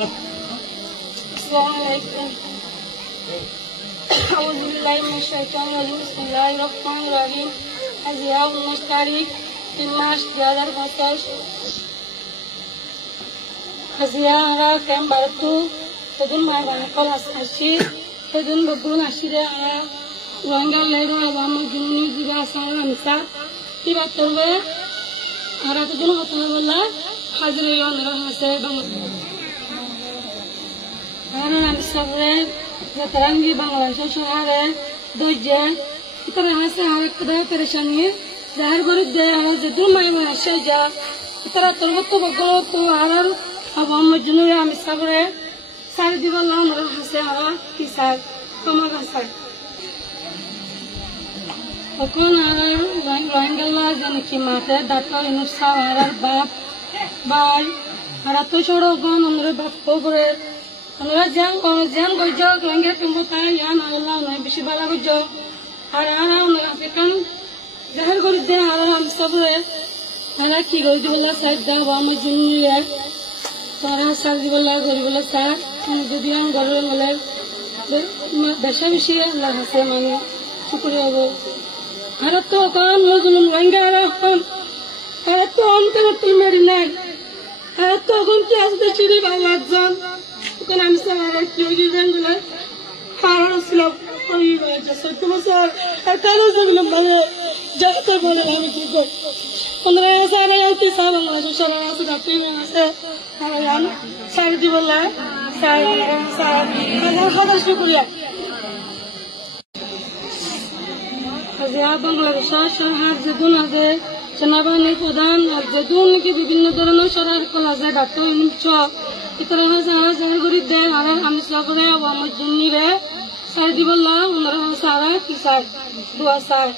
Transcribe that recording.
Assalamualaikum. Auzubillahi minasyaitonirrajim. Bismillahirrahmanirrahim. Haziya 19 তারিখ 3 মাস 2025 হাজিয়া আমরা camp বারতু সেদিন মার বানাকল আসছি সেদিন বগুন আসিরে আমরা রোহিঙ্গা লেরো এবং জুনি দিবা সারা মিসা কিবা করবে আর এতদিন কথা বললা হাজিরে অন্যরা আছে আর আমি সবরে যতরঙ্গি বাংলাদেশ শহরে দইজে ইতরা আছে আর একটা পরেশানি জাহির করে দে আর যেদিন মায়ের আসে যা ইতরা তরবত বগল তো আর আবাম জুনুরে আমি সবরে সারি দিবাল্লাহ আমরা হাসে আর কি সার তোমার হাসে তখন আর রোহিঙ্গাল্লাহ জানি কি মাতে ডাক্তার ইনুসা আর বাপ ভাই আর তো সড়গন আমরা বাপ খবরে আমরা জান গজ রোহিঙ্গা তুমি তাই ইয়ান আল্লাহ নয় বেশি ভালো গজ আর আমরা আফ্রিকান জাহির করে দে আর আমি সবরে আর কি গজ দিবাল্লাহ সাইড দাও আমি জুনুরে তারা সার দিবাল্লাহ গরিবাল্লাহ সার যদি আমি গরিব বলে বেশা বেশি আল্লাহ হাসে মানে শুক্রিয়া হবো আর তো কারণ মজলুম রোহিঙ্গা আর তো অন্তর তুল মেরি নাই আর তো গুনতে আসতে চুরি বাংলা যান ওখানে আমি স্যার কি ওই দিনগুলো আর ছিলাম ওই সত্য বছর আর কারো যেগুলো মানে জগতে বলে আমি কি করি 15 সালে আইতে সাল বাংলাদেশ সবাই আছে ডাক্তার আছে আর আমি সারি দিবাল্লাহ সার আল্লাহ হাজার শুকরিয়া হাজিয়া বাংলাদেশ শহর যেদুন আছে সেনাবাহিনীর প্রধান আর যেদুন নাকি বিভিন্ন ধরনের সরকার কল আছে ডাক্তার ইনুচ ইতরা সারা জাহির করে দে আর আমি সবরে আমার জুনিরে সারি দিবাল্লাহ ওনারা সারা কি সার দোয়া সার